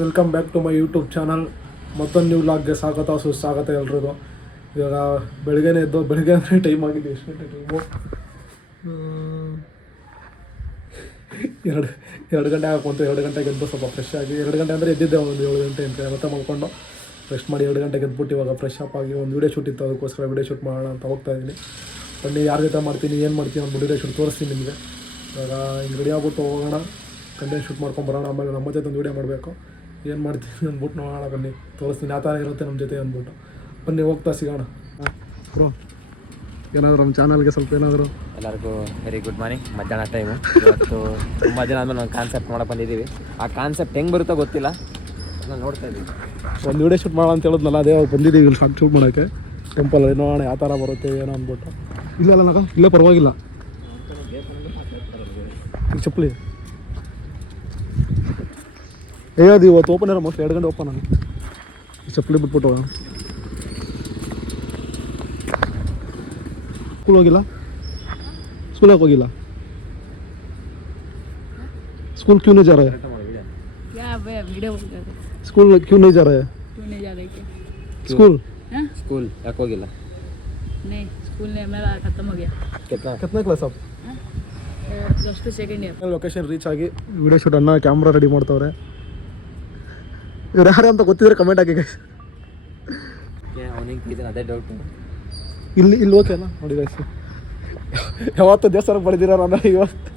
Welcome back to my YouTube channel. ಮತ್ತೊಂದು new ವ್ಲಾಗ್ಗೆ ಸುಸ್ವಾಗತ ಎಲ್ರಿಗೂ. ಇವಾಗ ಬೆಳಗ್ಗೆನೇ ಎದ್ದು ಬೆಳಗ್ಗೆ ಅಂದರೆ ಟೈಮ್ ಆಗಿದೆ. ಎಷ್ಟು ಗಂಟೆ ಟೈಮು? 2 ಗಂಟೆ ಹಾಕೊಂತು. 2 ಗಂಟೆಗೆ ಎದ್ದು ಸ್ವಲ್ಪ ಫ್ರೆಶ್ ಆಗಿ, 2 ಗಂಟೆ ಅಂದರೆ ಎದ್ದಿದ್ದೆ ಒಂದು 7 ಗಂಟೆ ಅಂತ ಎಲ್ಲ ಮಾಡ್ಕೊಂಡು ರೆಸ್ಟ್ ಮಾಡಿ 2 ಗಂಟೆಗೆ ಎದ್ಬಿಟ್ಟು ಇವಾಗ ಫ್ರೆಶ್ ಅಪ್ ಆಗಿ ಒಂದು ವೀಡಿಯೋ ಶೂಟ್ ಇತ್ತು, ಅದಕ್ಕೋಸ್ಕರ ವೀಡಿಯೋ ಶೂಟ್ ಮಾಡೋಣ ಅಂತ ಹೋಗ್ತಾ ಇದ್ದೀನಿ. ಬನ್ನಿ, ಯಾರ ಜೊತೆ ಮಾಡ್ತೀನಿ, ಏನು ಮಾಡ್ತೀನಿ ಒಂದು ವೀಡಿಯೋ ಶೂಟ್ ತೋರಿಸ್ತೀನಿ ನಿಮಗೆ. ಇವಾಗ ಹಿಂಗೆ ರೆಡಿ ಆಗ್ಬಿಟ್ಟು ಹೋಗೋಣ, ಕಂಟೆಂಟ್ ಶೂಟ್ ಮಾಡ್ಕೊಂಡು ಬರೋಣ. ಆಮೇಲೆ ನಮ್ಮ ಜೊತೆ ಒಂದು ವೀಡಿಯೋ ಮಾಡಬೇಕು, ಏನು ಮಾಡ್ತೀನಿ ಅಂದ್ಬಿಟ್ಟು ನೋಡೋಣ. ಬನ್ನಿ ತೋರಿಸ್ತೀನಿ ಯಾವ ಥರ ಇರುತ್ತೆ ನಮ್ಮ ಜೊತೆ ಅಂದ್ಬಿಟ್ಟು. ಬನ್ನಿ ಹೋಗ್ತಾ ಸಿಗೋಣ. ಬ್ರೋ, ಏನಾದರೂ ನಮ್ಮ ಚಾನಲ್ಗೆ ಸ್ವಲ್ಪ ಏನಾದರೂ. ಎಲ್ಲರಿಗೂ ವೆರಿ ಗುಡ್ ಮಾರ್ನಿಂಗ್. ಮಧ್ಯಾಹ್ನ ಟೈಮು. ಇವತ್ತು ತುಂಬ ಜನ ಆದಮೇಲೆ ಒಂದು ಕಾನ್ಸೆಪ್ಟ್ ಮಾಡೋ ಬಂದಿದ್ದೀವಿ. ಆ ಕಾನ್ಸೆಪ್ಟ್ ಹೆಂಗೆ ಬರುತ್ತೋ ಗೊತ್ತಿಲ್ಲ, ನಾನು ನೋಡ್ತಾ ಇದ್ದೀವಿ. ಒಂದು ವೀಡಿಯೋ ಶೂಟ್ ಮಾಡೋಣ ಅಂತ ಹೇಳಿದ್ನಲ್ಲ, ಅದೇ ಬಂದಿದ್ದೀವಿ ಇಲ್ಲಿ ಶಾರ್ಟ್ ಶೂಟ್ ಮಾಡೋಕ್ಕೆ. ಟೆಂಪಲ್ ನೋಡೋಣ ಯಾವ ಥರ ಬರುತ್ತೆ ಏನೋ ಅಂದ್ಬಿಟ್ಟು. ಇಲ್ಲ ನಗ ಇಲ್ಲೇ ಪರವಾಗಿಲ್ಲ. ಚಪ್ಪಲಿ ಅದು ಇವತ್ತು ಓಪನ್ ಇರೋ ಮೋಸ್ಟ್ 2 ಗಂಟೆ ಓಪನ್. ನಾನು ಚಪ್ಪಲಿ ಬಿಟ್ಬಿಟ್ಟು ಸ್ಕೂಲ್ ಹೋಗಿಲ್ಲ. ಸ್ಕೂಲಾಗ ಹೋಗಿಲ್ಲ. स्कूल क्यों नहीं जा रहा है? क्या भैया वीडियो स्कूल क्यों नहीं जा रहा है? क्यों नहीं जा रहे क्या? स्कूल स्कूल ಯಾಕೆ ಹೋಗಿಲ್ಲ? नहीं स्कूल ने मेरा खत्म हो गया. कितना क्लास आप? Plus 2 second year. Location reach ಆಗಿ ವಿಡಿಯೋ ಶೂಟ್ ಅನ್ನ ಕ್ಯಾಮ್ರಾ ರೆಡಿ ಮಾಡ್ತವ್ರೆ. ಇವ್ರು ಯಾರು ಅಂತ ಗೊತ್ತಿದ್ರೆ ಕಮೆಂಟ್ ಹಾಕಿ ಗೈಸ್. ಅವನಿಗೆ ಅದೇ ಡೌಟ್. ಇಲ್ಲಿ ಓಕೆನಾ ನೋಡಿ ಗೈಸ್, ಯಾವತ್ತು ದೇವಸ್ಥಾನಕ್ಕೆ ಬಂದಿದ್ದೀರ ಅಂದರೆ ಇವತ್ತು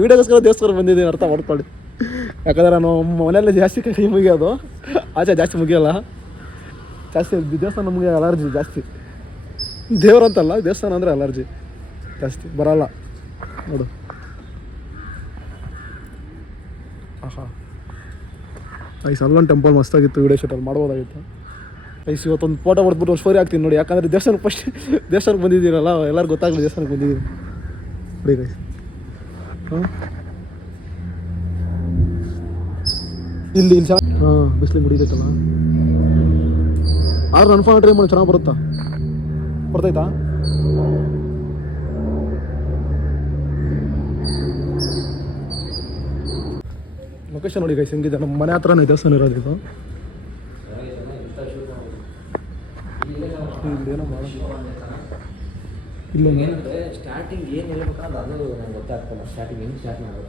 ವೀಡಿಯೋಗೋಸ್ಕರ ದೇವಸ್ಥಾನಕ್ಕೆ ಬಂದಿದ್ದೀನಿ, ಅರ್ಥ ಮಾಡ್ಕೊಳ್ಳಿ. ಯಾಕಂದರೆ ನಾನು ಮನೆಯಲ್ಲೇ ಜಾಸ್ತಿ ಕೈ ಮುಗಿಯೋದು, ಆಚೆ ಜಾಸ್ತಿ ಮುಗಿಯೋಲ್ಲ. ಜಾಸ್ತಿ ದೇವಸ್ಥಾನ ನಮಗೆ ಅಲರ್ಜಿ ಜಾಸ್ತಿ. ದೇವರಂತಲ್ಲ, ದೇವಸ್ಥಾನ ಅಂದರೆ ಅಲರ್ಜಿ ಜಾಸ್ತಿ ಬರಲ್ಲ ನೋಡು. ಆಹಾ ಐಸ್ ಅಲ್ಲೊಂದು ಟೆಂಪಲ್ ಮಸ್ತಾಗಿತ್ತು, ವೀಡಿಯೋ ಶೂಟಲ್ಲಿ ಮಾಡ್ಬೋದಾಗಿತ್ತು. ಐಸ್ ಇವತ್ತೊಂದು ಫೋಟೋ ಹೊಡೆದ್ಬಿಟ್ಟು ಸ್ಟೋರಿ ಹಾಕ್ತೀನಿ ನೋಡಿ. ಯಾಕಂದರೆ ದೇವಸ್ಥಾನಕ್ಕೆ ಬಂದಿದ್ದೀರಲ್ಲ, ಎಲ್ಲರೂ ಗೊತ್ತಾಗಲಿ ದೇವಸ್ಥಾನಕ್ಕೆ ಬಂದಿದ್ದೀನಿ ನೋಡಿ ಗೈಸ್. ಇಲ್ಲಿ ಬಿಸಿಲಿಗೆ ಮುಡಿದೈತಲ್ಲ. ಆದ್ರೂ ನನ್ನ ಫೋನ್ ಟ್ರೈ ಮಾಡಿ ಚೆನ್ನಾಗಿ ಬರ್ತೈತಾ? ಲೊಕೇಶನ್ ನೋಡಿ ಗೈಸ್ ಹೆಂಗಿದೆ. ನಮ್ಮ ಮನೆ ಹತ್ರನೇ ದೇವಸ್ಥಾನ ಇರೋದು ಇದು. ಇಲ್ಲೇನೋ ಇಲ್ಲೊಂದು ಸ್ಟಾರ್ಟಿಂಗ್ ಏನು ಹೇಳ್ಬೇಕಂದ್ರೆ ಅದು ನಂಗೆ ಗೊತ್ತಾಗ್ತಲ್ಲ. ಸ್ಟಾರ್ಟಿಂಗ್ ಹೆಂಗೆ ಸ್ಟಾರ್ಟ್ ಮಾಡಬೇಕು.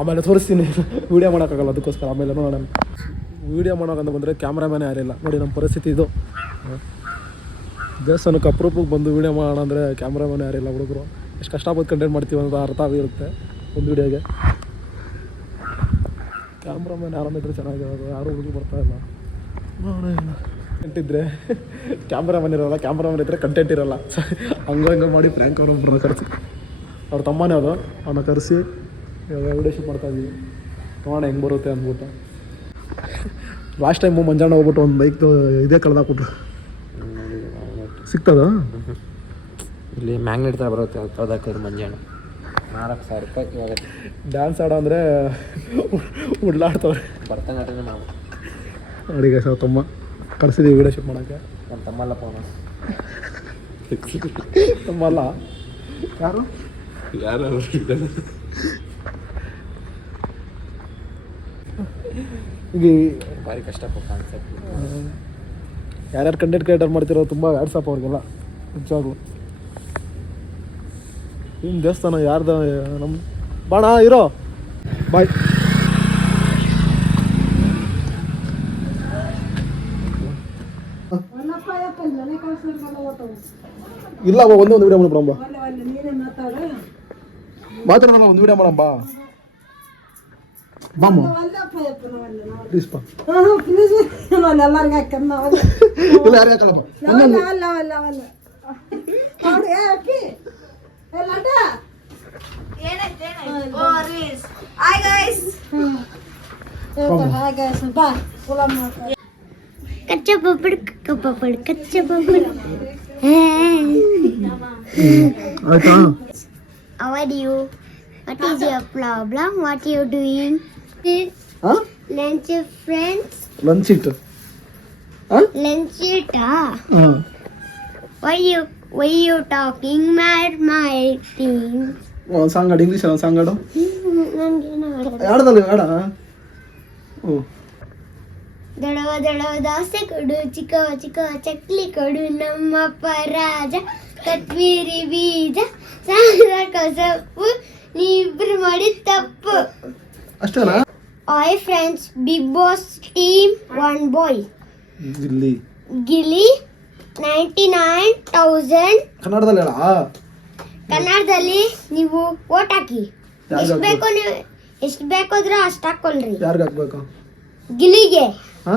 ಆಮೇಲೆ ತೋರಿಸ್ತೀನಿ. ವೀಡಿಯೋ ಮಾಡೋಕ್ಕಾಗಲ್ಲ, ಅದಕ್ಕೋಸ್ಕರ ಆಮೇಲೆ ನೋಡೋಣ. ವೀಡಿಯೋ ಮಾಡೋಕಂತ ಬಂದರೆ ಕ್ಯಾಮ್ರಾಮ್ಯಾನೇ ಯಾರಿಲ್ಲ ನೋಡಿ. ನಮ್ಮ ಪರಿಸ್ಥಿತಿ ಇದು. ದೇವಸ್ಥಾನಕ್ಕೆ ಅಪರೂಪಕ್ಕೆ ಬಂದು ವೀಡಿಯೋ ಮಾಡೋಣ ಅಂದರೆ ಕ್ಯಾಮ್ರಾಮ್ಯಾನ್ ಯಾರಿಲ್ಲ. ಹುಡುಗರು ಎಷ್ಟು ಕಷ್ಟಪಟ್ಟು ಕಂಟೆಂಟ್ ಮಾಡ್ತೀವಿ ಅಂತ ಅರ್ಥ ಆಗಿರುತ್ತೆ ಒಂದು ವೀಡಿಯೋಗೆ. ಕ್ಯಾಮ್ರಾಮ್ಯಾನ್ ಯಾರನ್ನಿದ್ರೆ ಚೆನ್ನಾಗಿರೋದು, ಯಾರು ಹುಡುಗರು ಬರ್ತಾಯಿಲ್ಲ. ಕಂಟೆಂಟ್ ಇದ್ದರೆ ಕ್ಯಾಮ್ರಾಮನ್ ಇರೋಲ್ಲ, ಕ್ಯಾಮ್ರಾಮನ್ ಇದ್ದರೆ ಕಂಟೆಂಟ್ ಇರೋಲ್ಲ. ಹಂಗೆ ಮಾಡಿ ಪ್ರ್ಯಾಂಕ್ ಅವ್ರೊಬ್ಬರನ್ನ ಕರೆಸಿ, ಅವ್ರ ತಮ್ಮನೇ ಅದು, ಅವನ್ನ ಕರೆಸಿ ಇವಾಗ ವೀಡಿಯೋ ಶೂಟ್ ಮಾಡ್ತಾಯಿದ್ದೀವಿ. ನೋಡೋಣ ಹೆಂಗೆ ಬರುತ್ತೆ ಅಂದ್ಬಿಟ್ಟು. ಲಾಸ್ಟ್ ಟೈಮು ಮಂಜಾಣ ಹೋಗ್ಬಿಟ್ಟು ಒಂದು ಬೈಕ್ದು ಇದೇ ಕಳೆದಾಕ್ಬಿಟ್ರು. ಸಿಗ್ತದ ಇಲ್ಲಿ ಮ್ಯಾಗ್ನೆಟ್ ಥರ ಬರುತ್ತೆ, ಕಳೆದಾಕಿದ್ರು ಮಂಜಾಣ. 4,000 ರೂಪಾಯಿ. ಇವಾಗ ಡ್ಯಾನ್ಸ್ ಆಡೋ ಅಂದರೆ ಉಡ್ಲಾಡ್ತವ್ರೆ. ಭರತನಾಟ್ಯನೇ ಮಾಡು ಅಡಿಗೆ ಸರ್ ತಮ್ಮ ಕರೆಸಿದ್ದೀವಿ ವೀಡಿಯೋ ಶೂಟ್ ಮಾಡೋಕ್ಕೆ. ನಮ್ಮ ತಮ್ಮಲ್ಲ ಫೋನ. ತಮ್ಮಲ್ಲ ಯಾರು ಈಗ ಭಾರಿ ಕಷ್ಟಪ್ಪ ಕಾನ್ಸೆಪ್ಟ್. ಯಾರ್ಯಾರು ಕಂಟೆಂಟ್ ಕ್ರಿಯೇಟರ್ ಮಾಡ್ತಿರೋ ತುಂಬ ವ್ಯಾಟ್ಸಪ್ ಅವ್ರಿಗೆಲ್ಲ ನಿಜವಾಗ್ಲು. ಇನ್ನು ದೇವಸ್ಥಾನ ಯಾರ್ದು ನಮ್ಮ ಬಾಣ ಇರೋ ಬಾಯ್. ಇಲ್ಲ ಒಂದು ವೀಡಿಯೋ ಮಾಡೋಣ ಮಾತಾಡೋಣ, ಒಂದು ವೀಡಿಯೋ ಮಾಡೋಣ ಬಾ. ಬಾಮ ಪ್ಲೀಸ್ ಪಾ. ಇಲ್ಲ ಯಾರು ಯಾಕಲ್ಲಪ್ಪ. कच्चा पापड़ कच्चा पापड़ ಆಯ್ತಾ? How are you? What is your problem? What are you doing? Lunch friends? Lunch ಇಟ್ಟು Lunch it Why you talking my things? Song ಹಾಡು ಇಂಗ್ಲೀಷ್ ಸಾಂಗ್ ಹಾಡು ನನ್ಗೇನು ಆಡೋದು ಹಾಡದಲ್ಲ ಹಾಡ ಓ ದಡವ ದಡವ ದಾಸೆ ಕೊಡು ಚಿಕ್ಕವ ಚಿಕ್ಕವ ಚಕ್ಲಿ ಕೊಡು ನಮ್ಮ ಪರಾಜ ಕಟ್ಮೀರಿ ಬೀಜ ಸಾರ ಕಸಪ್ಪು ನೀವಿಬ್ರು ಮಾಡಿ ತಪ್ಪು ಅಷ್ಟೇನಾ hi friends big boss team 1 ಬಾಯ್ ಇಲ್ಲಿ ಗಿಲಿ 99,000 ಕನ್ನಡದಲ್ಲಿ ಹೇಳ ಕನ್ನಡದಲ್ಲಿ ನೀವು ಓಟ್ ಹಾಕಿ ಎಷ್ಟು ಬೇಕಾದ್ರೂ ಅಷ್ಟು ಹಾಕೊಳ್ರಿ ಯಾರಿಗೆ ಹಾಕ್ಬೇಕು ಗಿಲಿಗೆ ಹಾ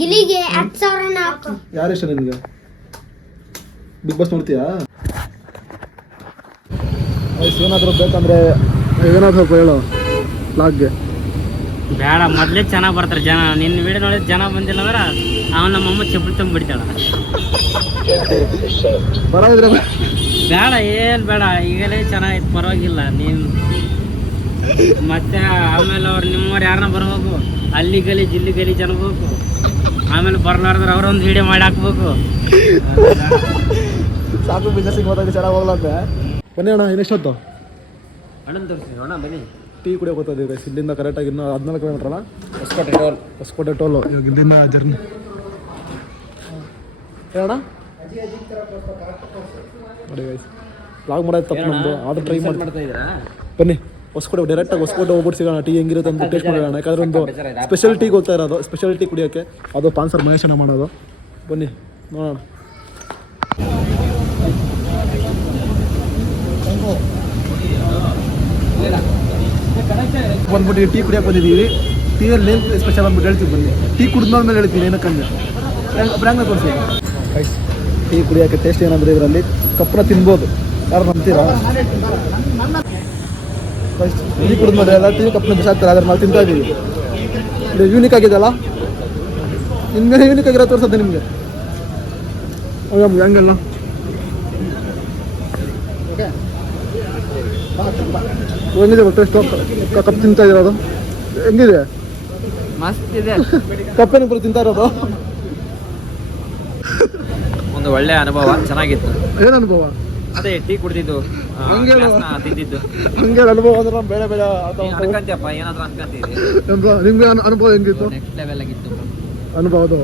ಗಿಲಿಗೆ 10,000 ಹಾಕಿ ಯಾರು ಇಷ್ಟ ನಿನಗೆ ಬಿಗ್ ಬಾಸ್ ನೋಡ್ತೀಯಾ ಏನಾದರೂ ಬೇಕಂದ್ರೆ ಏನಾದರೂ ಹೇಳು ಲಾಗ್ಗೆ ಬೇಡ ಮೊದ್ಲೇ ಚೆನ್ನಾಗಿ ಬರ್ತಾರೆ ಜನ ನಿನ್ನ ವಿಡಿಯೋ ನೋಡಿದ್ರೆ ಜನ ಬಂದಿಲ್ಲ ಅಂದ್ರೆ ಅವನ ನಮ್ಮಮ್ಮ ಚಪ್ಪಲಿ ತುಂಬ ಬಿಡ್ತಾಳ ಬರೋದ್ರೆ ಬೇಡ ಏನು ಬೇಡ ಈಗಲೇ ಚೆನ್ನಾಗಿತ್ತು ಪರವಾಗಿಲ್ಲ ನೀನು ಮತ್ತೆ ಆಮೇಲೆ ಅವ್ರು ನಿಮ್ಮವ್ರು ಯಾರನ್ನ ಬರ್ಬೇಕು ಅಲ್ಲಿ ಗಲಿ ಜಿಲ್ಲಿ ಗಲಿ ಅನ್ಬೇಕು ಆಮೇಲೆ ಬರ್ಲಾರ್ದ್ರೆ ಅವ್ರೊಂದು ವಿಡಿಯೋ ಮಾಡಿ ಹಾಕ್ಬೇಕು ಸಾಕು ಬಿಸ್ನೆಸ್ಸಿಗೆ ಹೋದಾಗ ಚೆನ್ನಾಗಿ ಹೋಗ್ಲಂತೆ ಬನ್ನಿ ಅಣ್ಣ ಇನ್ನೆಷ್ಟೊತ್ತು ಅಣ್ಣನ ತೋರಿಸಿ ಅಣ್ಣ ಬನ್ನಿ. ಟೀ ಕುಡಿಯೋಕೆ ಹೋಗ್ತಾ ಗೈಸ್ ಇಲ್ಲಿಂದ ಕರೆಕ್ಟಾಗಿ ಇನ್ನೂ 14 ಕಿಲೋಮೀಟ್ರ್ ಅಲ್ಲ ಹೊಸಕೋಟೆ ಟೋಲ್. ಹೊಸಕೋಟೆ ಟೋಲು ಇವಾಗ ಇಲ್ಲಿಂದ ಜರ್ನಿ ಹೇಳೋಣ ನೋಡಿ ಗೈಸ್ ವ್ಲಾಗ್ ಮಾಡೋದು ತಪ್ಪು ನಮ್ಮದು ಆದರೂ ಟ್ರೈ ಮಾಡಿ ಮಾಡ್ತಾ ಇದ್ದೀರಾ? ಬನ್ನಿ ಹೊಸಕೋಟೆ ಡೈರೆಕ್ಟಾಗಿ ಹೊಸಕೋಟೆ ಹೋಗ್ಬಿಟ್ಟು ಸಿಗೋಣ ಟೀ ಹೆಂಗಿರುತ್ತೆ ಅಂತ ಟೇಸ್ಟ್ ಮಾಡೋಣ ಯಾಕಂದ್ರೆ ಒಂದು ಸ್ಪೆಷಲ್ ಟೀಗೆ ಹೋಗ್ತಾ ಇರೋದು ಸ್ಪೆಷಲ್ ಟೀ ಕುಡಿಯೋಕ್ಕೆ ಅದು ಪಾನ್ಸರ್ ಮಹೇಶನ ಮಾಡೋದು ಬನ್ನಿ ನೋಡೋಣ ಬಂದ್ಬಿಟ್ಟು ಟೀ ಕುಡಿಯೋಕೆ ಬಂದಿದ್ದೀವಿ ಟೀಯಲ್ಲಿ ಏನು ಸ್ಪೆಷಲ್ ಅಂದ್ಬಿಟ್ಟು ಹೇಳ್ತೀವಿ ಬನ್ನಿ ಟೀ ಕುಡಿದ್ಮೇಲೆ ಹೇಳ್ತೀನಿ ಏನಕ್ಕಂದ್ರೆ ಬ್ರ್ಯಾಂಗ್ನ ತೋರಿಸಿ ಟೀ ಕುಡಿಯೋಕ್ಕೆ ಟೇಸ್ಟ್ ಏನಂದ್ರೆ ಇದರಲ್ಲಿ ಕಪ್ಪನ್ನ ತಿನ್ಬೋದು ಯಾರು ನಂಬ್ತೀರಾ ಟೀ ಕುಡಿದ್ಮೇಲೆ ಎಲ್ಲ ಟೀ ಕಪ್ಪನ್ನ ಬಿಸಾಕ್ತಾರೆ ಅದ್ರ ನಾವು ತಿಂತಾ ಇದ್ದೀವಿ ಇದು ಯೂನಿಕ್ ಆಗಿದೆಯಲ್ಲ ಇನ್ಮೇಲೆ ಯೂನಿಕ್ ಆಗಿರೋ ತೋರಿಸುತ್ತೆ ನಿಮಗೆ ಹೆಂಗಲ್ಲ ಹೆಂಗಿದೆ ಟೇಸ್ಟು ಕಪ್ ತಿಂತಾ ಇರೋದು ಹೆಂಗಿದೆ ಮಸ್ತ್ ಇದೆ. ಕಪ್ಪೇನು ಬರೀ ತಿಂತಾ ಇರೋದು ಒಂದು ಒಳ್ಳೆ ಅನುಭವ ಚೆನ್ನಾಗಿತ್ತು. ಏನು ಅನುಭವ ಅದೇ ಟೀ ಕುಡ್ದಿದ್ದು ಹಂಗೆ ತಿಂದಿದ್ದು ಹಂಗೆ ಅನುಭವ ಅಂದ್ರೆ ಬೇರೆ ಬೇರೆ ಅನ್ಕಂತೀಯಪ್ಪ ಏನಾದ್ರು ಅನ್ಕಂತೀವಿ. ನಿಮ್ಗೆ ಅನುಭವ ಹೆಂಗಿತ್ತು ನೆಕ್ಸ್ಟ್ ಲೆವೆಲ್ ಆಗಿತ್ತು ಅನುಭವದು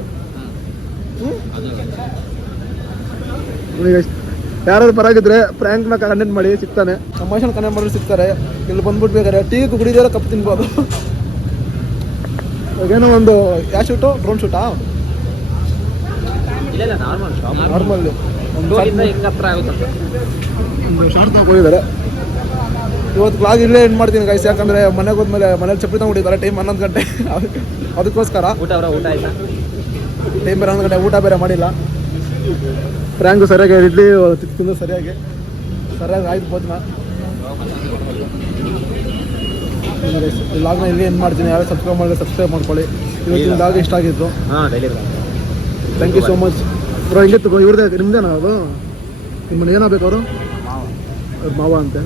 ಯಾರಾದ್ರು ಬರಾಗಿದ್ರೆ ಪ್ರ್ಯಾಂಕ್ನ ಕಂಟೆಂಟ್ ಮಾಡಿ ಸಿಗ್ತಾನೆ ನಮ್ಮ ಮನುಷ್ಯನ ಕಂಟೆಂಟ್ ಮಾಡಿದ್ರೆ ಸಿಗ್ತಾರೆ ಇಲ್ಲಿ ಬಂದ್ಬಿಟ್ಟು ಬೇಕಾದ್ರೆ ಟೀ ಕುಡಿದಿರೋ ಕಪ್ ತಿನ್ಬೋದು ಇವಾಗೇನೋ ಒಂದು ಯಾವ ಶೂಟು ಡ್ರೋನ್ ಶೂಟಾ ಇಲ್ಲ ನಾರ್ಮಲ್ ನಾರ್ಮಲ್ ಒಂದು ಹಿಂಗೆ ಹತ್ರ ಆಗುತ್ತೆ. ಶಾರ್ಟ್ ಹೋಗಿದ್ದಾರೆ ಇವತ್ತು ಬ್ಲಾಗ್ ಇಲ್ಲೇ ಎಂಡ್ ಮಾಡ್ತೀನಿ ಗೈಸ್ ಯಾಕಂದರೆ ಮನೆಗೆ ಹೋದ್ಮೇಲೆ ಮನೇಲಿ ಚಪ್ಪಲಿ ತಗೊಂಡಿದ್ದಾರೆ ಟೈಮ್ 11 ಗಂಟೆ ಅದಕ್ಕೋಸ್ಕರ ಊಟ ಆಯ್ತಾ? ಟೈಮ್ ಬೇರೆ 11 ಗಂಟೆ ಊಟ ಬೇರೆ ಮಾಡಿಲ್ಲ ಫ್ರ್ಯಾಂಕು ಸರಿಯಾಗಿ ಇಡ್ಲಿ ತಿಂದು ಸರಿಯಾಗಿ ಆಯ್ತು ಭೋಜನ ಈ ಲಾಗ್ನ ಇಲ್ಲಿ ಏನು ಮಾಡ್ತೀನಿ ಯಾರು ಸಬ್ಸ್ಕ್ರೈಬ್ ಮಾಡಿದ್ರೆ ಸಬ್ಸ್ಕ್ರೈಬ್ ಮಾಡ್ಕೊಳ್ಳಿ ಇವತ್ತಿನ ಲಾಗ್ ಇಷ್ಟ ಆಗಿತ್ತು daily thank you so much bro ಹೆಂಗಿತ್ತು ಇವ್ರದ್ದೇ ನಿಮ್ದೇನಾ ಅದು ನಿಮ್ಮನ್ನು ಏನಾಗಬೇಕು ಅವರು ಮಾವ ಅಂತೆ